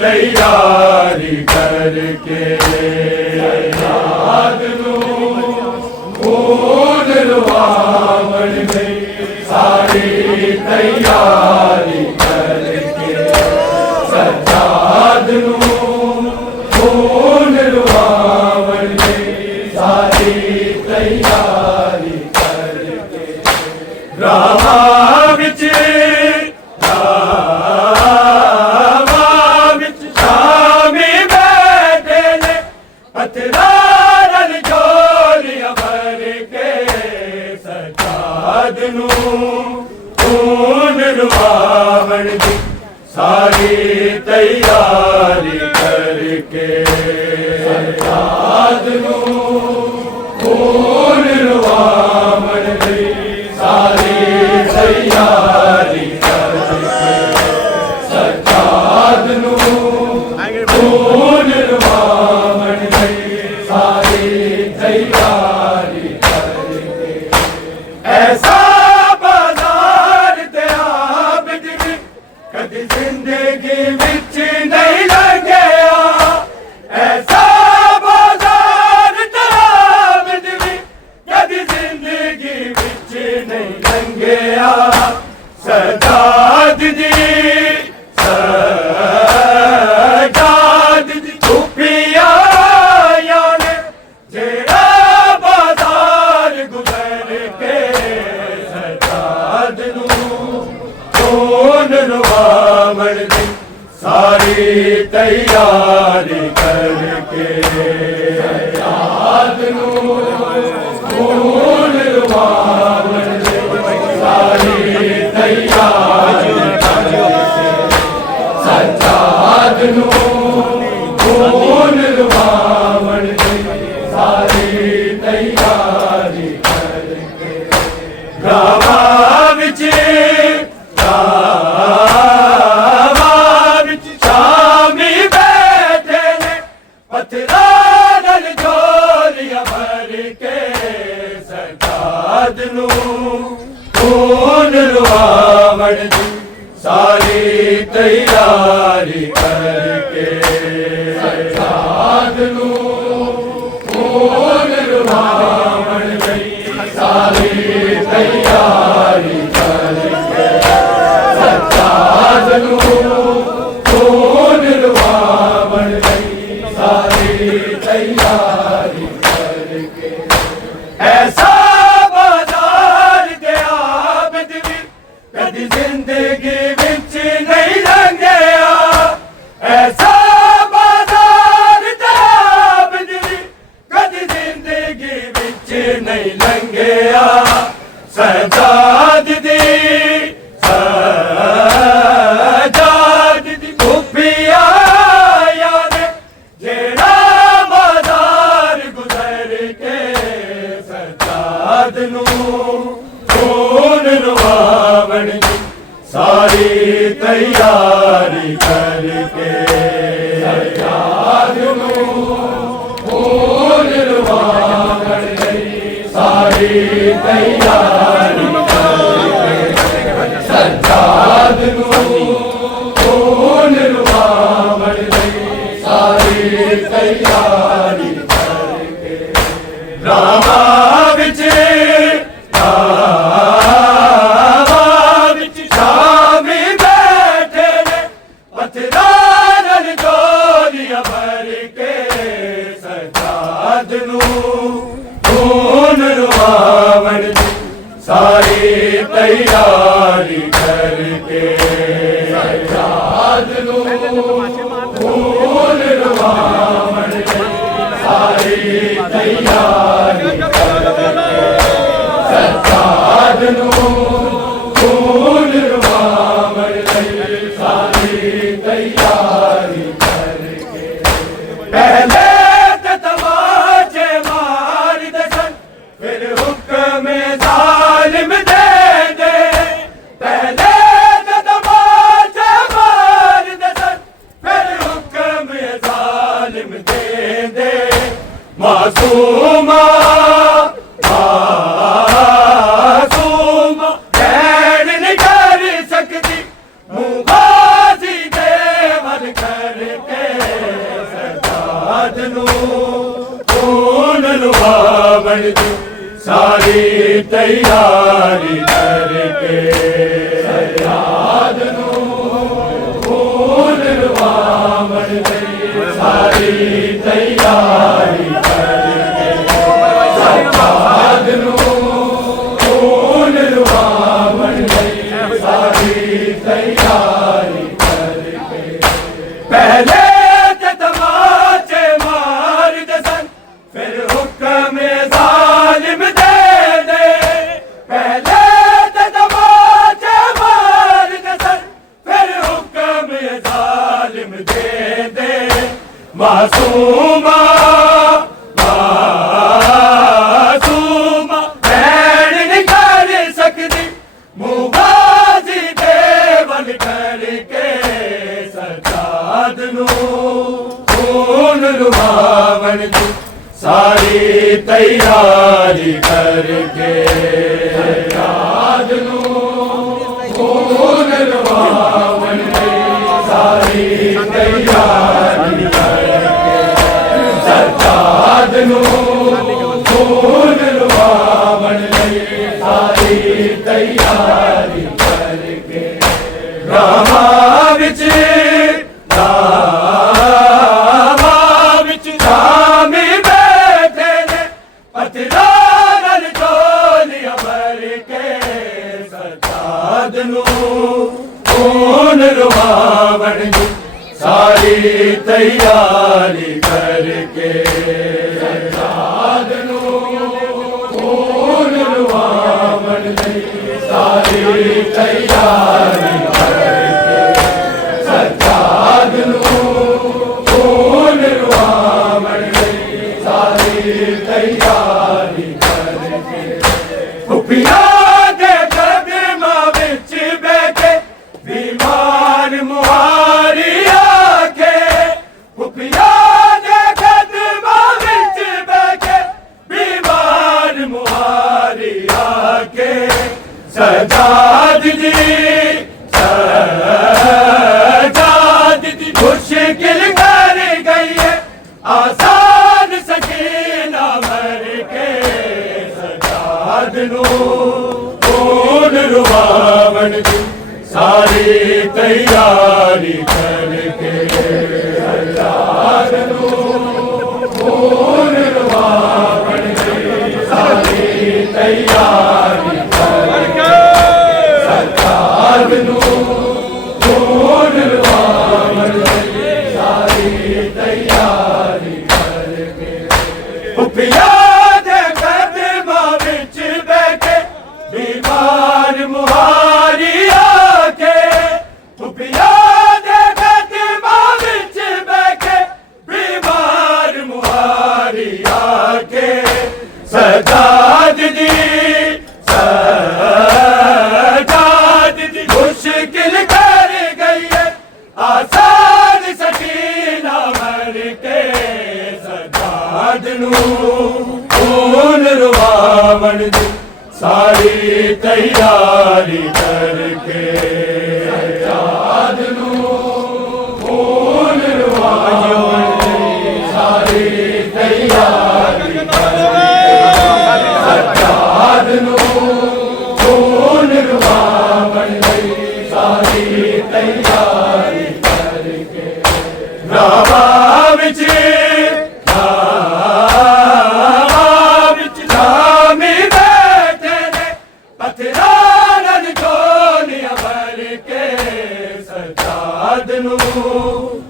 तैयारी करके सजाद खून रुआवण में सारी तैयारी करके सजाद खून रुआवण में सारी तैयारी करके रामा विच खून रुआवण दी सारी तैयारी करके सजाद खून रुआवण दी सारी तैयारी करके सजाद खून रुआवण दी सारी तैयारी करके ऐसा जिंदगी विच नहीं लंघिया ऐसा बाजार तराब कदी जिंदगी विच नहीं लंघिया सजाद जी छुपिया याने जेड़ा बाजार गुजर के सजाद खून रुआवण दी सारी तैयारी करके सजाद सारी तैयारी करके रामा विच शामी बैठे ने पत्थरां नाल झोलियां भर के सरदार नू खून लुआवण दी सारी तैयारी करके सरदार नू खून लुआवण दी सारी तैयारी करके सरदार नू खून लुआवण दी सारी तैयारी करके ऐसा बाजार गया बिदवी कदी जिंदगी विच नहीं लंघिया ऐसा बाजार गया बिदवी कदी जिंदगी विच नहीं लंघिया सजाद दी खुफिया याद जेड़ा बाजार गुजर के सजाद नू खून लुआवण दी सारी तैयारी करके सजाद नू खून लुआवण दी सारी तैयारी करके सजाद नू खून लुआवण दी सारी तैयारी करके रामा विच शामी बैठे ने पत्थरां नाल झोलियां भर के सजाद नू खून लुआवण दी सारी तैयारी करके सजाद नू खून लुआवण दी सारी तैयारी करके सजाद नू खून लुआवण दी सारी तैयारी करके पहले ते तमाचे मार दे सन फिर हुक्म जालिम दे दे पहले ते तमाचे मार दे सन फिर हुक्म जालिम दे दे मासूमा कैद नहीं कर सकती मुगाजी देवल करके सजाद नू खून लुआवण दी सारी तैयारी करके सजाद नू खून लुआवण दी सारी तैयारी करके सजाद नू खून लुआवण दी सारी तैयारी करके पहले ते तमाचे मार दे सन फिर हुक्म जालिम दे दे पहले ते तमाचे मार दे सन फिर हुक्म जालिम दे दे मासूमा कैद नहीं कर सकती मुगाजी देवल करके सजाद नू खून लुआवण दी सारी तैयारी करके सजाद नू खून लुआवण दी सारी तैयारी करके सजाद नू खून लुआवण दी सारी तैयारी करके रामा विच शामी बैठे ने पत्थरां नाल झोलियां भर के सजाद नू खून लुआवण दी सारी तैयारी करके सजाद नू खून लुआवण दी सारी तैयारी करके सजाद नू खून लुआवण दी सारी तैयारी करके खुफिया दे कदमां विच बैठे बीमार मुहारी आके खुफिया दे कदमां विच बैठे बीमार मुहारी आके सजाद दी मुश्किल कर गई है आसान सकीना मर के सजाद नू खून रुवावण दी सारी तैयारी करके सजाद नू खून रुवावण दी सारी तैयारी करके सजाद नू खून रुवावण दी सारी तैयारी करके खुफिया दे कदमां विच बैठे बीमार मुहारी आके खुफिया दे कदमां विच बैठे बीमार मुहारी आके सजाद दी मुश्किल कर गई है आसान सकीना मर के सजाद नू खून रुवावण दी सारी तैयारी करके सजाद नू खून रुवावण दी सारी तैयारी करके सजाद नू खून रुवावण दी सारी तैयारी करके रावा विच जामी बैठे ने पत्थरां नाल झोलियां भर के सजाद नू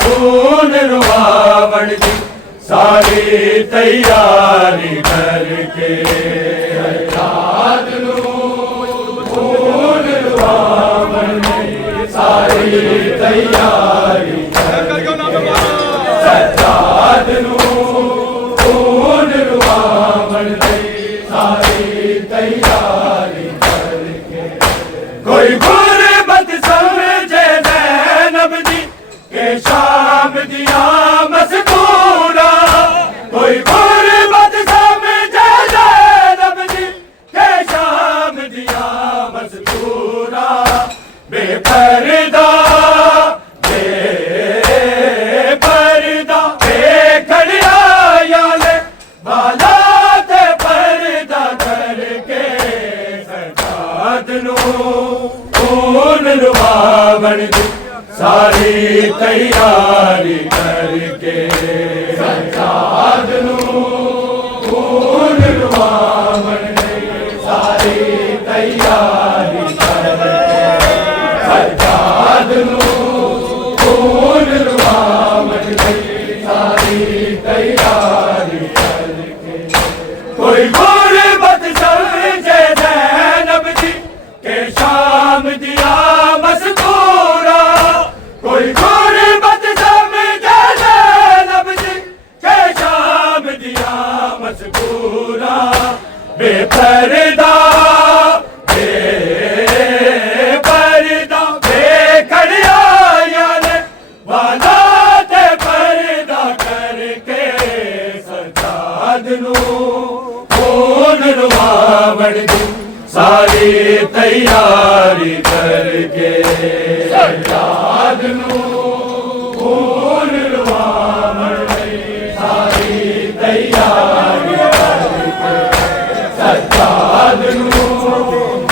खून रुवावण दी सारी तैयारी करके सजाद नू खून रुवावण दी सारी तैयारी सजाद नू खून रुवावण दी सारी तैयारी करके कोई गुरबत समझे ज़ैनब दी के शाम दिया मज़कूरा कोई गुरबत समझे ज़ैनब दी के शाम दिया मज़कूरा बेपर्दा खड़िया बाला ते पर्दा करके सजाद नू खून रुवावण दी सारी तैयारी करके सजाद नू खून रुवावण दी सारी तैयारी करके सजाद नू खून रुवावण दी सारी तैयारी करके कोई गुरबत समझे ज़ैनब दी के शाम दिया मज़कूरा कोई गुरबत समझे ज़ैनब दी के शाम दिया मज़कूरा बेपर्दा बेखड़िया वाला ते पर्दा करके सजाद नू खून रुवावण दी सारी तैयारी करके सजाद नू खून रुवावण दी सारी तैयारी करके सजाद नू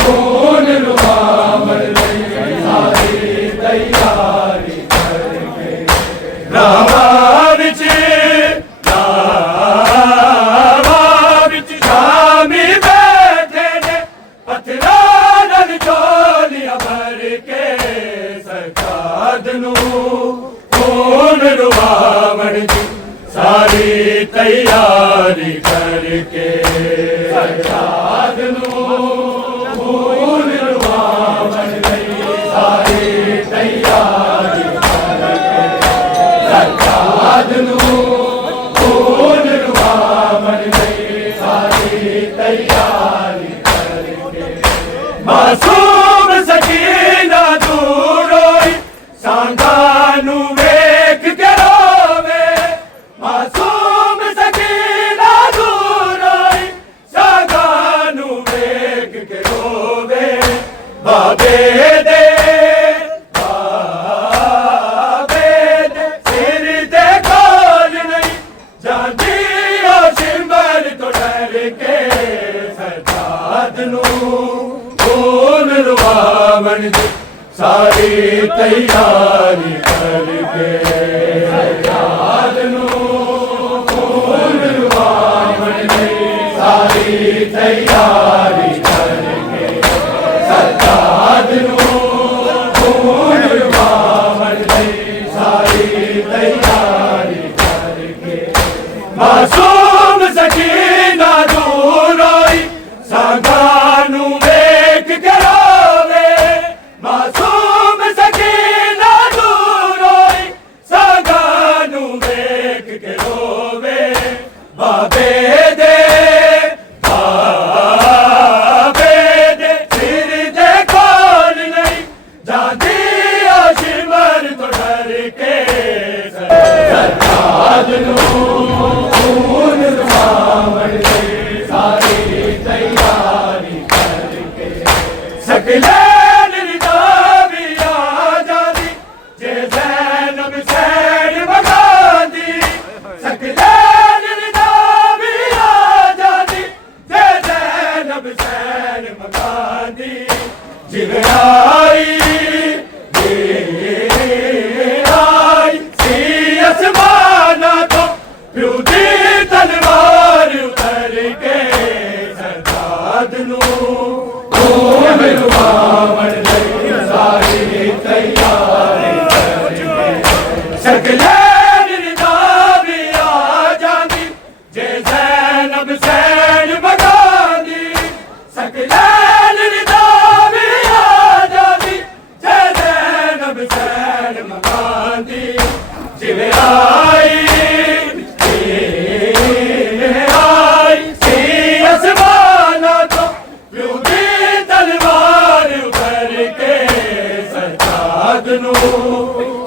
खून रुवावण दी सारी तैयारी करके रावा विच जामी बैठे ने पत्थरां नाल झोलियां भर के सजाद नू खून रुवावण दी सारी तैयारी करके सजाद नू खून रुवावण दी सारी तैयारी करके सजाद नू खून रुवावण दी मासूम सकीना दूर होई सांगानू वेख के रोवे मासूम सकीना दूर होई सांगानू वेख के रोवे बाबे दे सिर दे कोल नहीं जांदी ओ सिंबर तो डर के सजाद नू खून रुवावण दी सारी तैयारी करके सजाद नू खून रुवावण दी सारी तैयारी करके सजाद नू खून रुवावण दी सारी तैयारी करके मासूम सकीना दूर होई सांगानू वेख के रोवे मासूम सकीना दूर होई सांगानू वेख के रोवे बाबे दे सिर दे कोल नहीं जांदी ओ शिमर तो डर के सजाद नू खून रुवावण दे सारी तैयारी करके सकलैन रिदा भी आ जादी जे ज़ैनब सैन मगादी सकलैन रिदा भी आ जादी जे ज़ैनब सैन मगादी जिवे आई सी आसमाना तो प्यू दी तलवार उतर के सजाद नू खून रुवावण दे सारी तैयारी करके सकलैन रिदा भी आ जांदी जे ज़ैनब सैन मगादी सकलैन रिदा भी आ जांदी जे ज़ैनब सैन मगादी जिवे आई सी आसमाना तो प्यू दी तलवार उतर के सजाद नू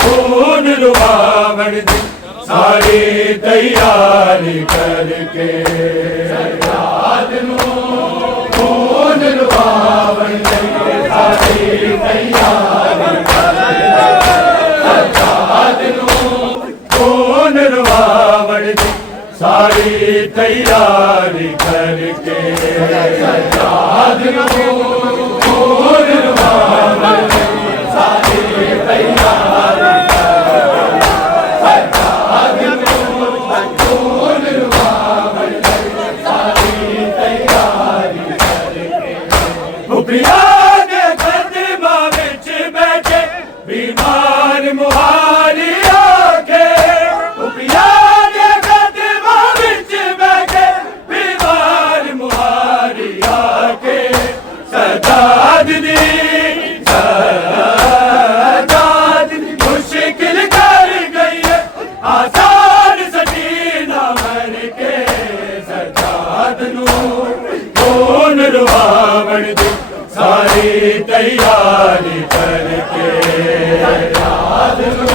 खून रुवावण दी सारी तैयारी करके सजाद नू खून रुवावण दी सारी तैयारी सजाद नू खून रुवावण दी सारी तैयारी करके सजाद नू खून रुवावण दी सारी तैयारी सजाद नू खून रुवावण दी सारी तैयारी करके हुक्रिया दे कदमा विच बैठे बीमार मुहारी आके हुक्रिया दे कदमा विच बैठे बीमार मुहारी आके सजाद दी मुश्किल कर गई है आसान सकीना मर के सजाद नू खून रुवावण दी सारी तैयारी करके सजाद नू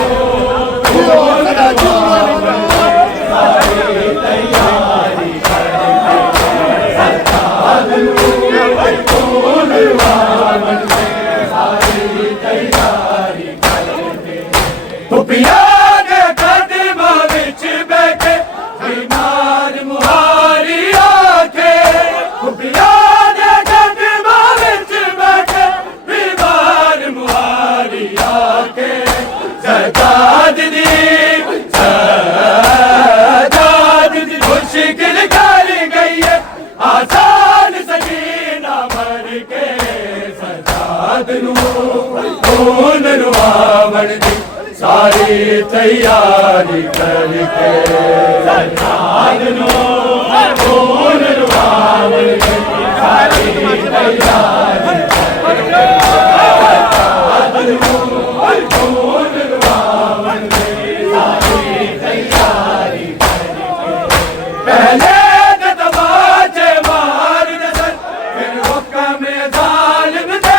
खून रुवावण दी सारी तैयारी करके सजाद नू खून रुवावण दी सारी तैयारी करके हुक्रिया दे कदमा विच बैठे बीमार मुहारी आके हुक्रिया दे कदमा विच बैठे बीमार मुहारी आके सजाद दी मुश्किल कर गई है आसान सकीना मर के सजाद नू खून रुवावण दी सारी तैयारी करके सजाद नू खून रुवावण दी सारी तैयारी करके सजाद नू खून रुवावण दी सारी तैयारी करके पहले दबाचे मार नजर फिर हुक्म जालिम दे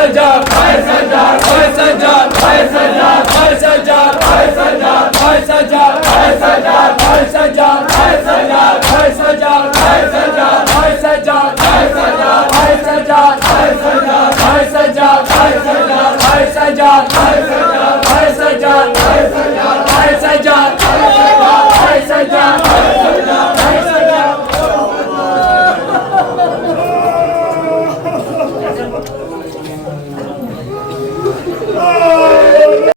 Sajjad,